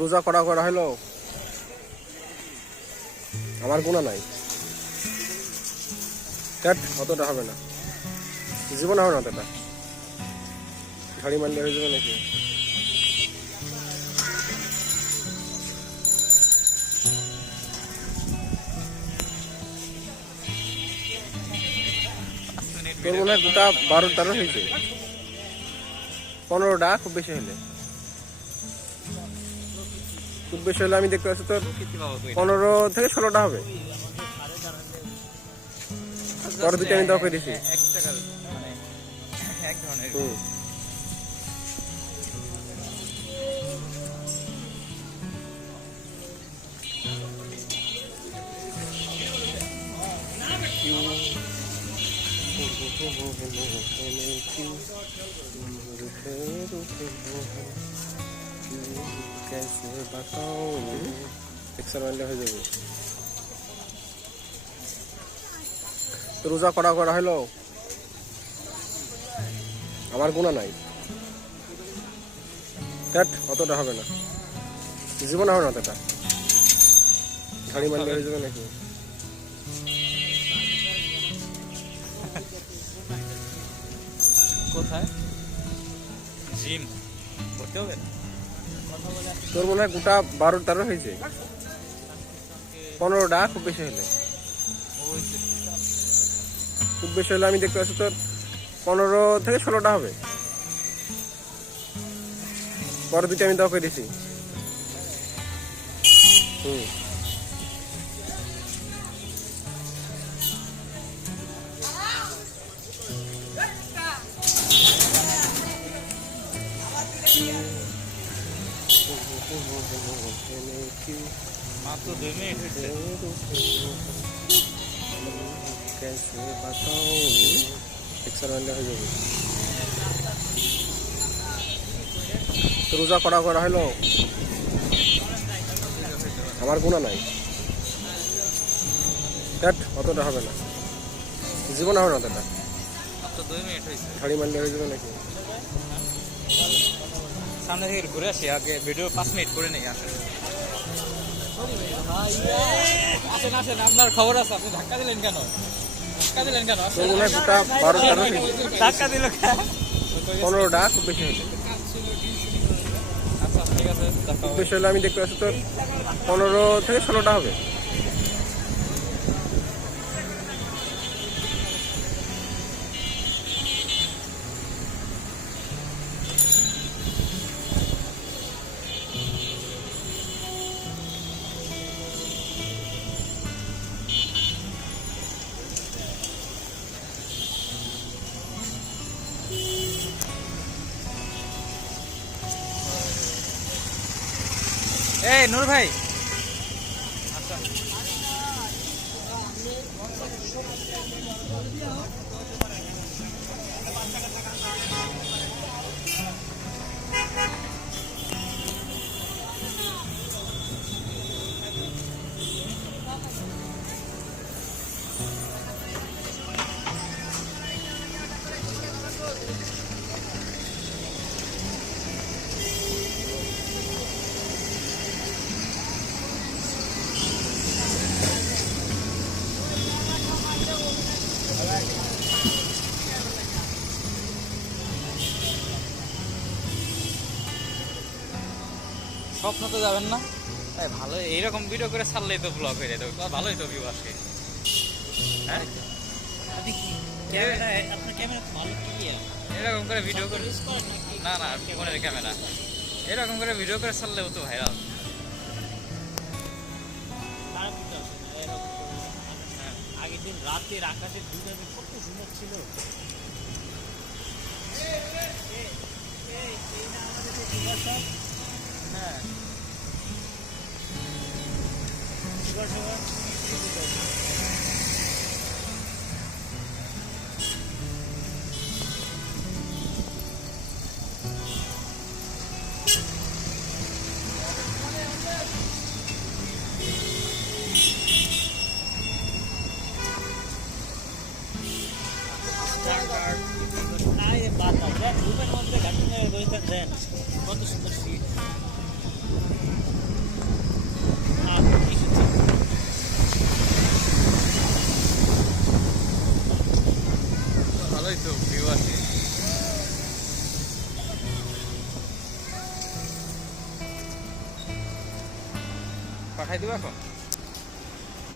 রোজা করা করা হলো, আমার গুনাহ নাই। অতটা হবে না, জীবন হবে না অতটা। ঝাড়ি মারলে হয়ে যাবে নাকি? তোর মনে হয় গোটা 12-13 হয়েছে, 15টা খুব বেশি হলে। খুব বেশি হলে আমি দেখতে পাচ্ছি তোর 15 থেকে 16টা হবে। পরে দুটো আমি দাও করে দিছি। রোজা করা করা হলো, আমার গুনাহ নাই। অতটা হবে না, জীবন হবে না অতটা। ঝাড়ি মারলে হয়ে যাবে নাকি? কোথায় জিম করতে হবে? তোর মনে হয় গোটা 12-13 হয়েছে, 15টা খুব বেশি হলে। খুব বেশি হলে আমি দেখতে পাচ্ছি তোর 15 থেকে 16টা হবে। পরে দুটো আমি দাও করে দিছি। মাত্র 2 মিনিট হয়েছে। রোজা করা করা হলো, আমার গুনাহ নাই। অতটা হবে না, জীবন হবে না অতটা। মাত্র 2 মিনিট হয়েছে। ঝাড়ি মারলে হয়ে যাবে নাকি? সামনে থেকে ঘুরে আসি, আগে ভিডিও 5 মিনিট করে নেই। আসেন আসেন, আপনার খবর আছে। আপনি ধাক্কা দিলেন কেন? ধাক্কা দিলেন কেন? গোটা 12-13 ধাক্কা দিল 15টা খুব বেশি হলে। আচ্ছা ঠিক আছে, খুব বেশি হলে আমি দেখতে পাচ্ছি তোর 15 থেকে 16টা হবে। এই নূর ভাই, স্বপ্ন তো যাবেন না? ভালো, এইরকম ভিডিও করে ছাড়লেই তো ব্লগ হয়ে যেত, ভালোই তো ভিউ আসে। হ্যাঁ, এরকম করে ভিডিও করে, না না ফোনের ক্যামেরা, এরকম করে ভিডিও করে ছাড়লেও তো ভাইরাল। আগের দিন রাতের আকাশের দুধ কত সুন্দর ছিল। হ্যাঁ রুমের মধ্যে গাড়ি বসে দেন, কত সুন্দর সিট। ভালোই তো ভিউ আসে। পাঠাই দেবো এখন।